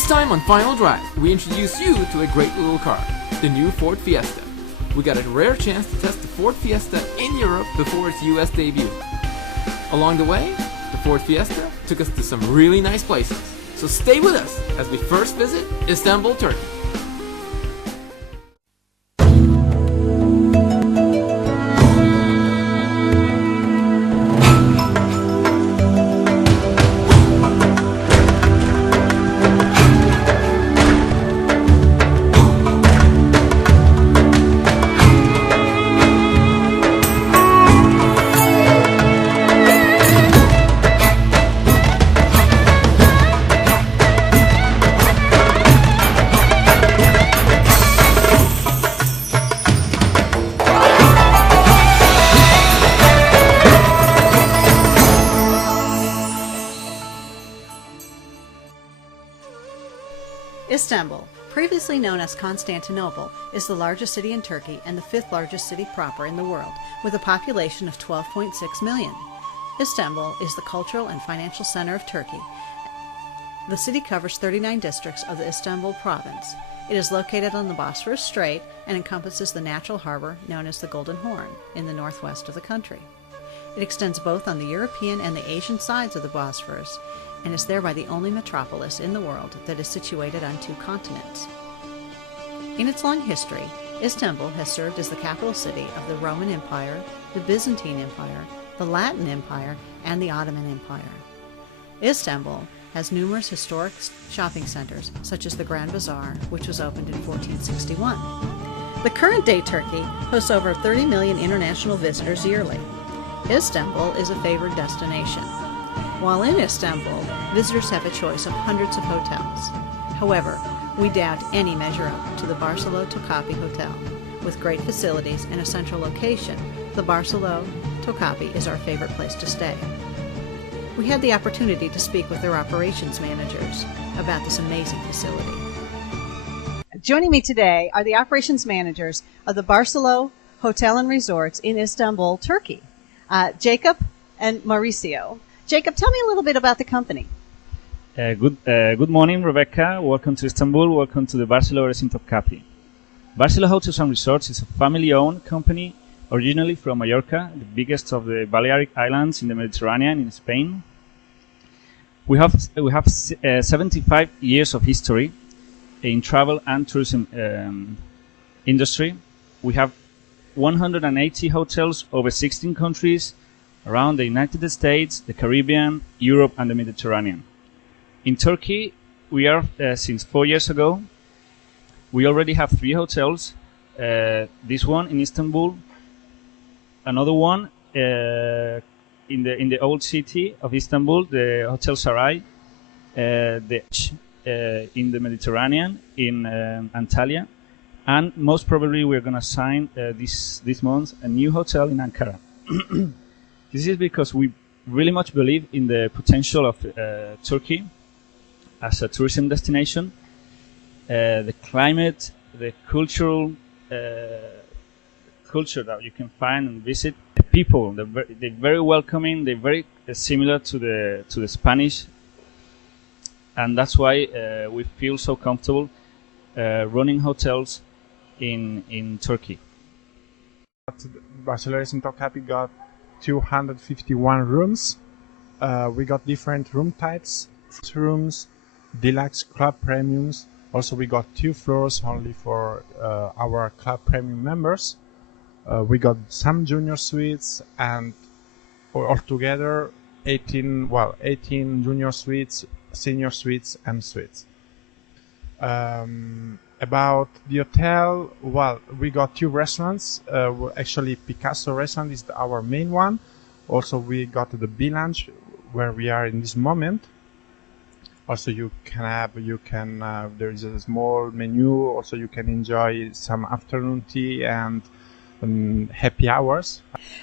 This time on Final Drive, we introduce you to a great little car, the new Ford Fiesta. We got a rare chance to test the Ford Fiesta in Europe before its US debut. Along the way, the Ford Fiesta took us to some really nice places. So stay with us as we first visit Istanbul, Turkey. Istanbul, previously known as Constantinople, is the largest city in Turkey and the fifth largest city proper in the world, with a population of 12.6 million. Istanbul is the cultural and financial center of Turkey. The city covers 39 districts of the Istanbul province. It is located on the Bosphorus Strait and encompasses the natural harbor known as the Golden Horn in the northwest of the country. It extends both on the European and the Asian sides of the Bosphorus, and is thereby the only metropolis in the world that is situated on two continents. In its long history, Istanbul has served as the capital city of the Roman Empire, the Byzantine Empire, the Latin Empire, and the Ottoman Empire. Istanbul has numerous historic shopping centers, such as the Grand Bazaar, which was opened in 1461. The current-day Turkey hosts over 30 million international visitors yearly. Istanbul is a favored destination. While in Istanbul, visitors have a choice of hundreds of hotels. However, we doubt any measure up to the Barcelo Tokapi Hotel. With great facilities and a central location, the Barcelo Tokapi is our favorite place to stay. We had the opportunity to speak with their operations managers about this amazing facility. Joining me today are the operations managers of the Barcelo Hotel and Resorts in Istanbul, Turkey, Jacob and Mauricio. Jacob, tell me a little bit about the company. Good morning, Rebecca. Welcome to Istanbul. Welcome to the Barcelo Recinto Capi. Barcelo Hotels and Resorts is a family-owned company originally from Mallorca, the biggest of the Balearic Islands in the Mediterranean in Spain. We have 75 years of history in travel and tourism industry. We have 180 hotels over 16 countries around the United States, the Caribbean, Europe, and the Mediterranean. In Turkey, we are, since 4 years ago, we already have 3 hotels. This one in Istanbul, another one in the old city of Istanbul, the Hotel Saray, in the Mediterranean, in Antalya, and most probably we're going to sign this month a new hotel in Ankara. This is because we really much believe in the potential of Turkey as a tourism destination. The climate, the culture that you can find and visit, the people, they're very welcoming. They're very similar to the Spanish, and that's why we feel so comfortable running hotels in Turkey. Barcelona Recinto Capi got 251 rooms. We got different room types, rooms, deluxe, club premiums. Also, we got 2 floors only for our club premium members. We got some junior suites, and altogether 18 junior suites, senior suites, and suites. About the hotel, well, we got 2 restaurants. Actually, Picasso restaurant is our main one. Also, we got the B Lounge, where we are in this moment. Also, there is a small menu. Also, you can enjoy some afternoon tea and happy hours.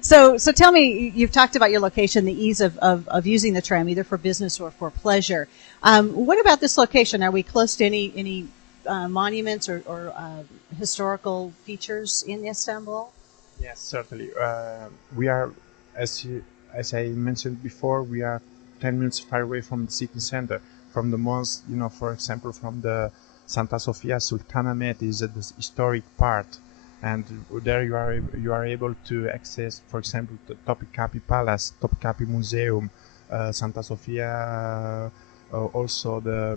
So tell me, you've talked about your location, the ease of using the tram, either for business or for pleasure. What about this location? Are we close to any monuments or historical features in Istanbul? Yes, certainly. We are, as I mentioned before, we are 10 minutes far away from the city center. from the most, for example, from the Santa Sofia Sultanate is the historic part, and there you are able to access, for example, the Topkapi Palace, Topkapi Museum, Santa Sofia, also the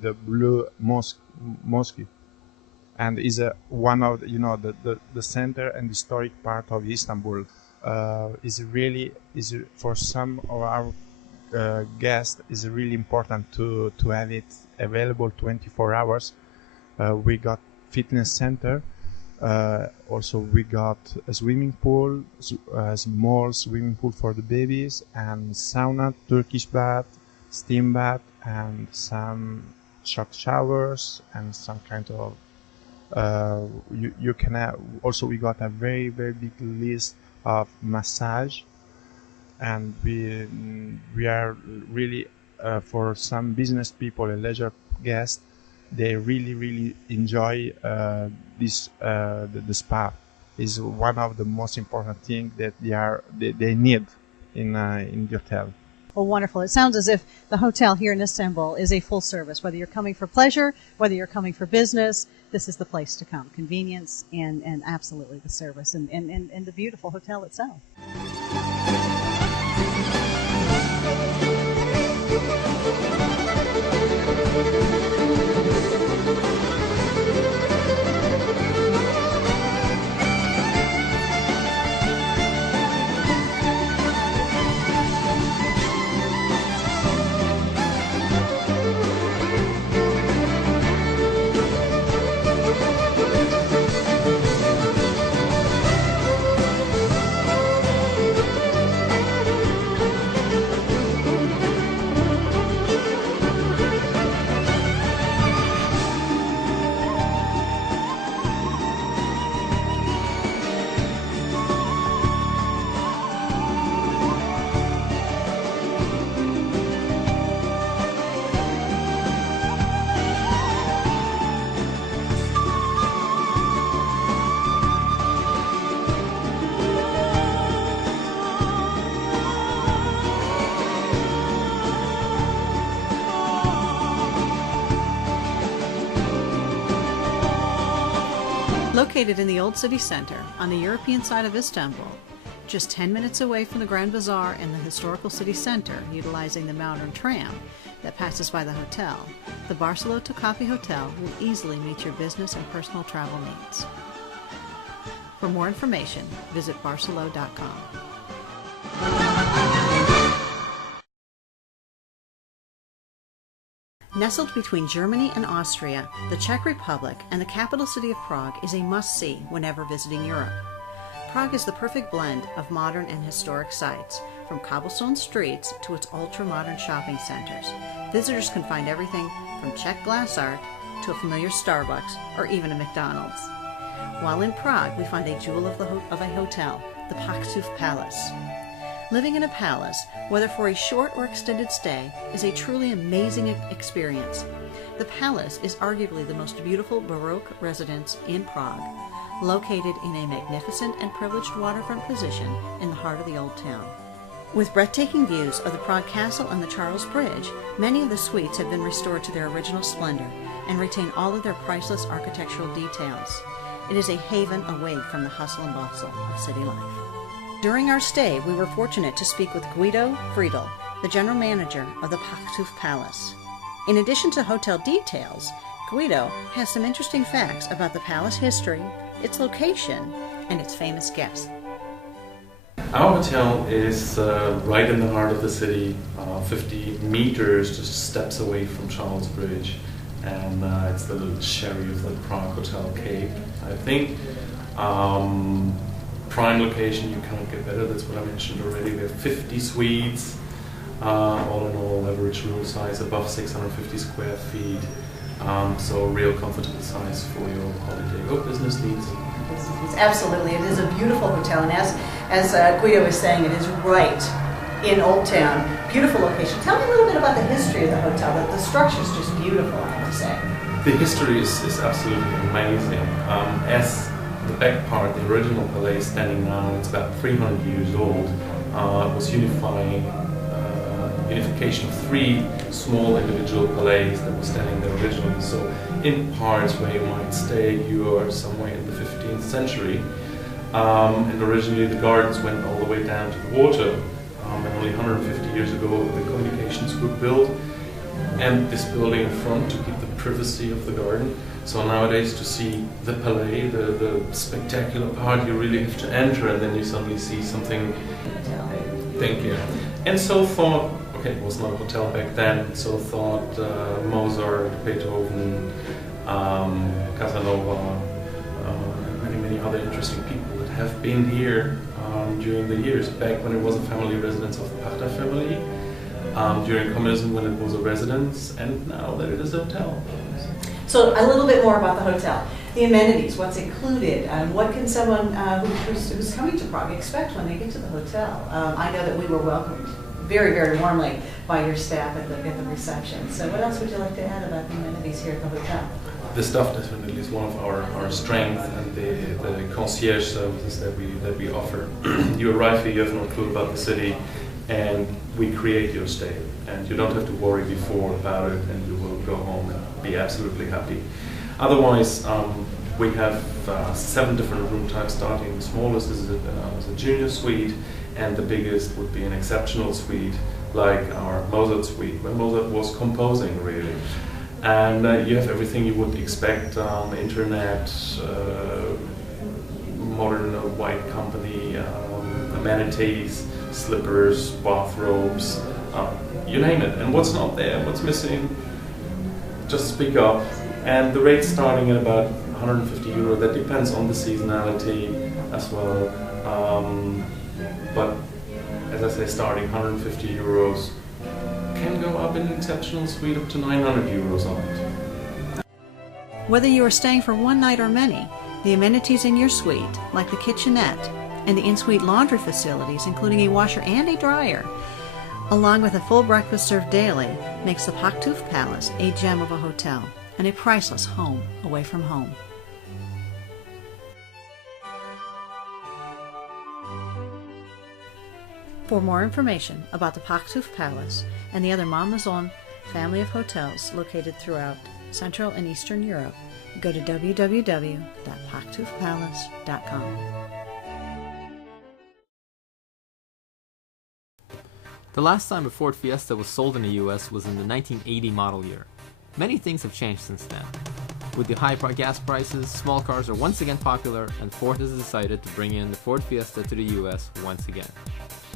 the Blue Mosque, and is one of the center and historic part of Istanbul. Is for some of our guests is really important to have it available 24 hours. We got fitness center, also we got a swimming pool, a small swimming pool for the babies, and sauna, Turkish bath, steam bath, and some shock showers, and some kind of you can have, also we got a very big list of massage, and we are really for some business people and leisure guests, they really enjoy this the spa is one of the most important things that they need in the hotel. Well, wonderful. It sounds as if the hotel here in Istanbul is a full service. Whether you're coming for pleasure, whether you're coming for business, this is the place to come. Convenience and absolutely the service and the beautiful hotel itself. Located in the old city center on the European side of Istanbul, just 10 minutes away from the Grand Bazaar and the historical city center, utilizing the modern tram that passes by the hotel, the Barcelo Topkapi Hotel will easily meet your business and personal travel needs. For more information, visit barcelo.com. Nestled between Germany and Austria, the Czech Republic, and the capital city of Prague is a must-see whenever visiting Europe. Prague is the perfect blend of modern and historic sites, from cobblestone streets to its ultra-modern shopping centers. Visitors can find everything from Czech glass art to a familiar Starbucks or even a McDonald's. While in Prague, we find a jewel of a hotel, the Pachtův Palace. Living in a palace, whether for a short or extended stay, is a truly amazing experience. The palace is arguably the most beautiful Baroque residence in Prague, located in a magnificent and privileged waterfront position in the heart of the Old Town. With breathtaking views of the Prague Castle and the Charles Bridge, many of the suites have been restored to their original splendor and retain all of their priceless architectural details. It is a haven away from the hustle and bustle of city life. During our stay, we were fortunate to speak with Guido Friedel, the general manager of the Pachtův Palace. In addition to hotel details, Guido has some interesting facts about the palace history, its location, and its famous guests. Our hotel is right in the heart of the city, 50 meters, just steps away from Charles Bridge, and it's the little cherry of the Prague Hotel Cape. I think prime location, you can't get better. That's what I mentioned already. We have 50 suites, all in all, average room size above 650 square feet. So real comfortable size for your holiday or business needs. Absolutely, it is a beautiful hotel, and as Guido was saying, it is right in Old Town. Beautiful location. Tell me a little bit about the history of the hotel. The structure is just beautiful, I have to say. The history is absolutely amazing. As the back part, the original palais standing now, it's about 300 years old. It was unifying unification of three small individual palais that were standing there originally. So in parts where you might stay, you are somewhere in the 15th century. And originally the gardens went all the way down to the water. And only 150 years ago the communications were built, and this building in front to keep the privacy of the garden. So nowadays to see the palais, the spectacular part, you really have to enter, and then you suddenly see something. Thank you. And so thought, okay, it was not a hotel back then, so thought Mozart, Beethoven, Casanova, and many other interesting people that have been here during the years, back when it was a family residence of the Pachter family, during communism when it was a residence, and now that it is a hotel. So a little bit more about the hotel. The amenities, what's included, and what can someone who's coming to Prague expect when they get to the hotel? I know that we were welcomed very, very warmly by your staff at the reception. So what else would you like to add about the amenities here at the hotel? The staff definitely is one of our strengths, and the concierge services that we offer. You arrive here, you have no clue about the city, and we create your stay. And you don't have to worry before about it, and you will go home and be absolutely happy. Otherwise, we have 7 different room types starting. The smallest is a junior suite, and the biggest would be an exceptional suite, like our Mozart suite, when Mozart was composing, really. And you have everything you would expect, internet, modern white company, amenities, slippers, bathrobes, you name it. And what's not there, what's missing, just speak up. And the rate's starting at about 150 euro. That depends on the seasonality as well. But as I say, starting 150 euros, can go up in an exceptional suite up to 900 euros on it. Whether you are staying for one night or many, the amenities in your suite, like the kitchenette and the in-suite laundry facilities, including a washer and a dryer, along with a full breakfast served daily, makes the Pachtuf Palace a gem of a hotel and a priceless home away from home. For more information about the Pachtuf Palace and the other Malmaison family of hotels located throughout Central and Eastern Europe, go to www.pachtufpalace.com. The last time a Ford Fiesta was sold in the US was in the 1980 model year. Many things have changed since then. With the high gas prices, small cars are once again popular, and Ford has decided to bring in the Ford Fiesta to the US once again.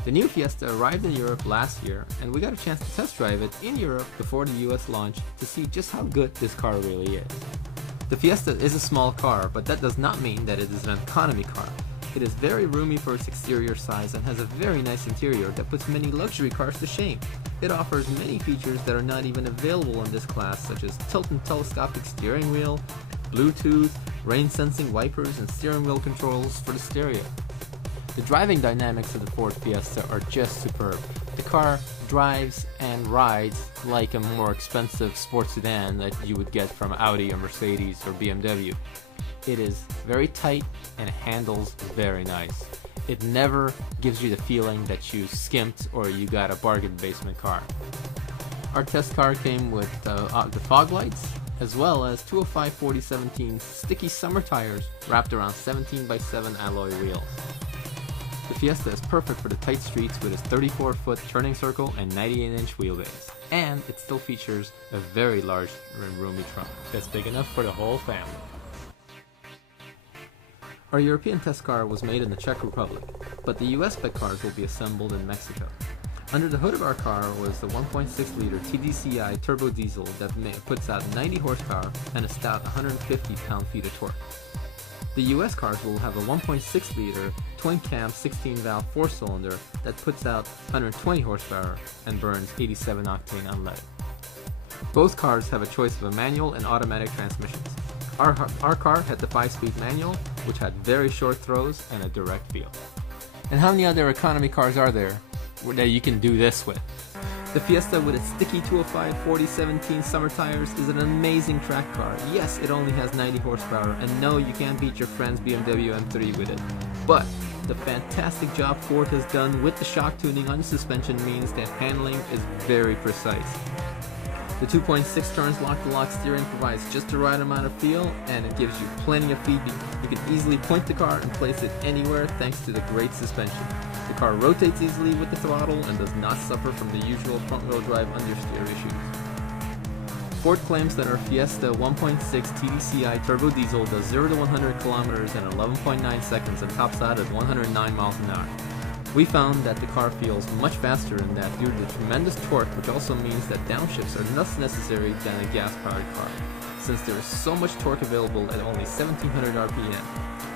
The new Fiesta arrived in Europe last year, and we got a chance to test drive it in Europe before the US launch to see just how good this car really is. The Fiesta is a small car, but that does not mean that it is an economy car. It is very roomy for its exterior size and has a very nice interior that puts many luxury cars to shame. It offers many features that are not even available in this class, such as tilt and telescopic steering wheel, Bluetooth, rain-sensing wipers, and steering wheel controls for the stereo. The driving dynamics of the Ford Fiesta are just superb. The car drives and rides like a more expensive sports sedan that you would get from Audi or Mercedes or BMW. It is very tight and handles very nice. It never gives you the feeling that you skimped or you got a bargain basement car. Our test car came with the fog lights, as well as 205/40/17 sticky summer tires wrapped around 17x7 alloy wheels. The Fiesta is perfect for the tight streets with its 34-foot turning circle and 98-inch wheelbase. And it still features a very large and roomy trunk that's big enough for the whole family. Our European test car was made in the Czech Republic, but the US spec cars will be assembled in Mexico. Under the hood of our car was the 1.6-liter TDCi turbo diesel that puts out 90 horsepower and a stout 150 pound-feet of torque. The US cars will have a 1.6-liter twin-cam 16-valve 4-cylinder that puts out 120 horsepower and burns 87 octane unleaded. Both cars have a choice of a manual and automatic transmissions. Our car had the 5-speed manual, which had very short throws and a direct feel. And how many other economy cars are there that you can do this with? The Fiesta with its sticky 205/40/17 summer tires is an amazing track car. Yes, it only has 90 horsepower, and no, you can't beat your friend's BMW M3 with it. But The fantastic job Ford has done with the shock tuning on the suspension means that handling is very precise. The 2.6 turns lock-to-lock steering provides just the right amount of feel, and it gives you plenty of feedback. You can easily point the car and place it anywhere thanks to the great suspension. The car rotates easily with the throttle and does not suffer from the usual front-wheel drive understeer issues. Ford claims that our Fiesta 1.6 TDCi turbo diesel does 0 to 100 kilometers in 11.9 seconds and tops out at 109 miles an hour. We found that the car feels much faster in that due to the tremendous torque, which also means that downshifts are less necessary than a gas-powered car, since there is so much torque available at only 1700 RPM.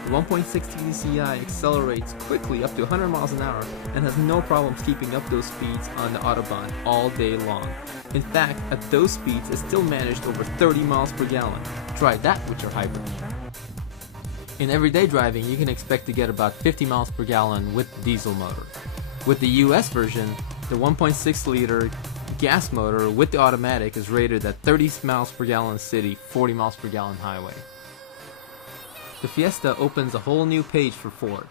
The 1.6 TDCi accelerates quickly up to 100 miles an hour and has no problems keeping up those speeds on the Autobahn all day long. In fact, at those speeds it still managed over 30 miles per gallon. Try that with your hybrid. In everyday driving, you can expect to get about 50 miles per gallon with the diesel motor. With the US version, the 1.6 liter gas motor with the automatic is rated at 30 miles per gallon city, 40 miles per gallon highway. The Fiesta opens a whole new page for Ford.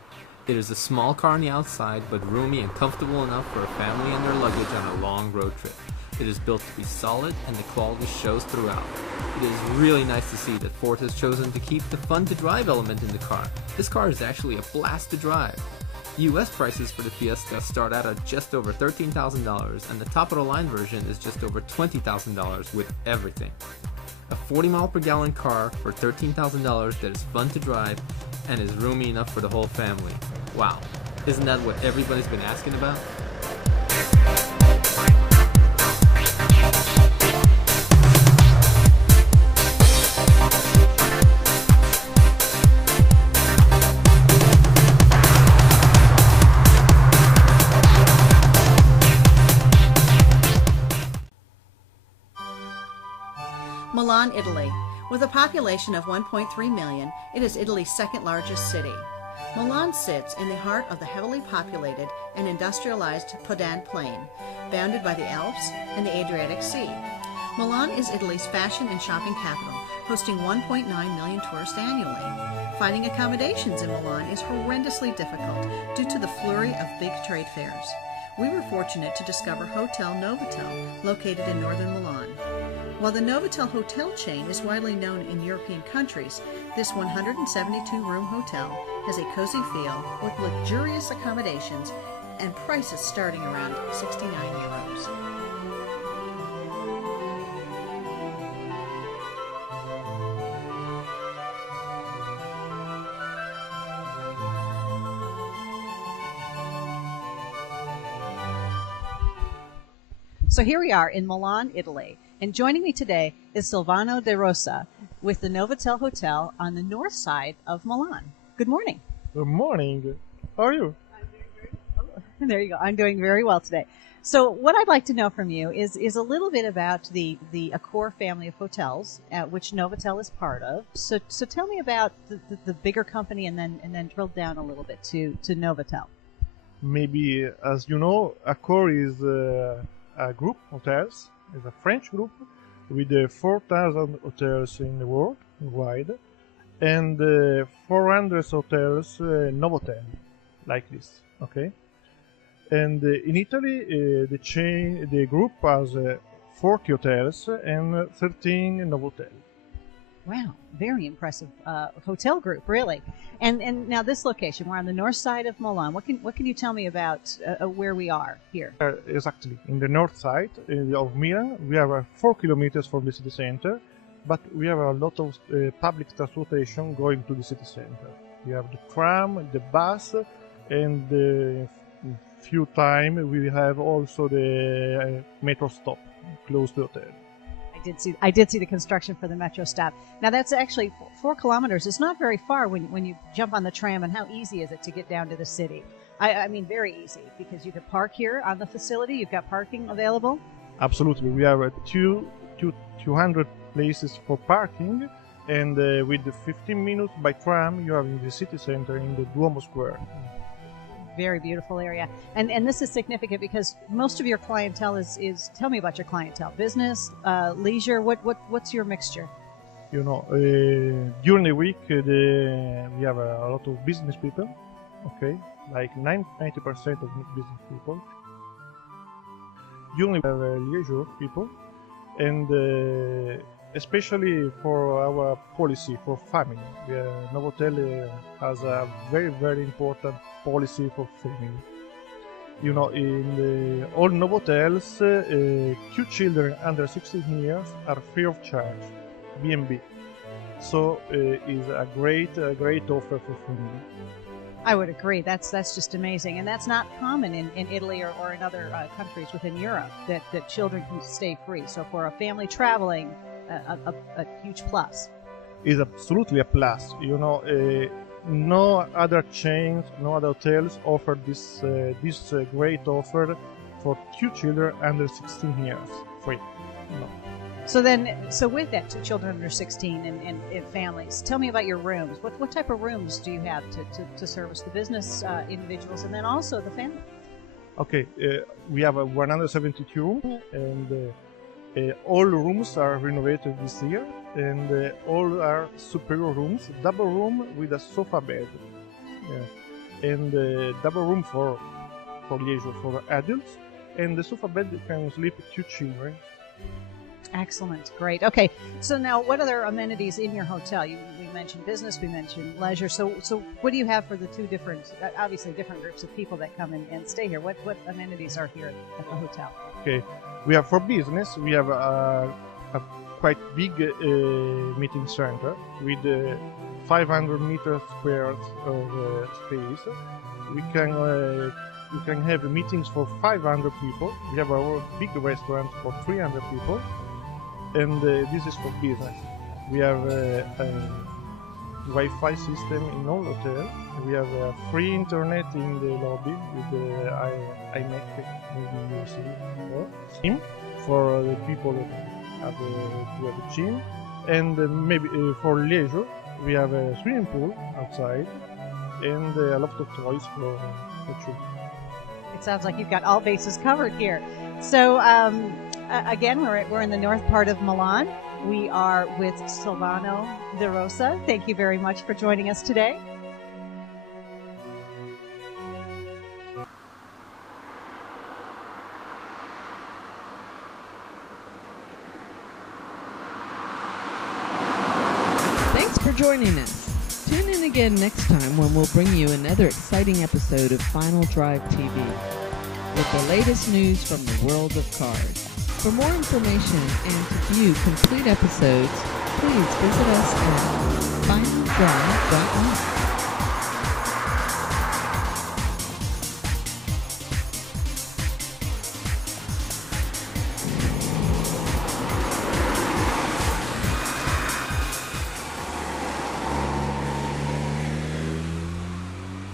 It is a small car on the outside, but roomy and comfortable enough for a family and their luggage on a long road trip. It is built to be solid, and the quality shows throughout. It is really nice to see that Ford has chosen to keep the fun to drive element in the car. This car is actually a blast to drive. US prices for the Fiesta start out at just over $13,000, and the top of the line version is just over $20,000 with everything. A 40 mile per gallon car for $13,000 that is fun to drive and is roomy enough for the whole family. Wow, isn't that what everybody's been asking about? Milan, Italy. With a population of 1.3 million, it is Italy's second largest city. Milan sits in the heart of the heavily populated and industrialized Podane Plain, bounded by the Alps and the Adriatic Sea. Milan is Italy's fashion and shopping capital, hosting 1.9 million tourists annually. Finding accommodations in Milan is horrendously difficult due to the flurry of big trade fairs. We were fortunate to discover Hotel Novotel, located in northern Milan. While the Novotel hotel chain is widely known in European countries, this 172-room hotel has a cozy feel with luxurious accommodations and prices starting around 69 euros. So here we are in Milan, Italy. And joining me today is Silvano De Rosa with the Novotel Hotel on the north side of Milan. Good morning. Good morning. How are you? I'm doing very well. There you go. I'm doing very well today. So what I'd like to know from you is a little bit about the Accor family of hotels, which Novotel is part of. So tell me about the bigger company and then drill down a little bit to Novotel. Maybe, as you know, Accor is a group hotels. It's a French group with 4,000 hotels in the world, wide, and 400 hotels Novotel, like this, okay? And in Italy, the group has 40 hotels and 13 Novotel. Wow, very impressive hotel group, really. And now this location, we're on the north side of Milan. What can you tell me about where we are here? Exactly, in the north side of Milan, we are 4 kilometers from the city center, but we have a lot of public transportation going to the city center. We have the tram, the bus, and few times we have also the metro stop close to the hotel. I did see the construction for the metro stop. Now that's actually 4 kilometers. It's not very far when you jump on the tram. And how easy is it to get down to the city? I mean, very easy, because you could park here on the facility. You've got parking available. Absolutely, we have 200 places for parking, and with the 15 minutes by tram, you are in the city center in the Duomo Square. Very beautiful area. And this is significant because most of your clientele is tell me about your clientele. Business, leisure, what's your mixture? You know, during the week we have a lot of business people, okay, like 90% of business people. You only have leisure people, and especially for our policy for family. Novotel has a very, very important policy for family. You know, in all Novotels, 2 children under 16 years are free of charge, B&B. So is a great offer for family. I would agree. That's just amazing, and that's not common in Italy or in other countries within Europe that children can stay free. So for a family traveling, a huge plus. Is absolutely a plus. You know, no other chains, no other hotels offer this great offer for 2 children under 16 years free. No. So with that, 2 children under 16 and families, tell me about your rooms. What type of rooms do you have to service the business individuals and then also the family? Okay, we have 172 rooms, and all rooms are renovated this year, and all are superior rooms, double room with a sofa bed, and double room for leisure for adults, and the sofa bed can sleep 2 children. Excellent. Great. Okay. So now what other amenities in your hotel? We mentioned business, we mentioned leisure. So what do you have for the 2 different, obviously different groups of people that come and stay here? What amenities are here at the hotel? Okay. We have for business, we have a quite big meeting center with 500 meters squared of space. We can have meetings for 500 people. We have our big restaurant for 300 people. And this is for business. We have a Wi-Fi system in all hotel. We have free internet in the lobby with the iMac, maybe you see before. Gym for the people that have a gym. And maybe for leisure, we have a swimming pool outside and a lot of toys for children. It sounds like you've got all bases covered here. So again, we're in the north part of Milan. We are with Silvano De Rosa. Thank you very much for joining us today. Thanks for joining us. Tune in again next time when we'll bring you another exciting episode of Final Drive TV with the latest news from the world of cars. For more information and to view complete episodes, please visit us at finaldrive.net.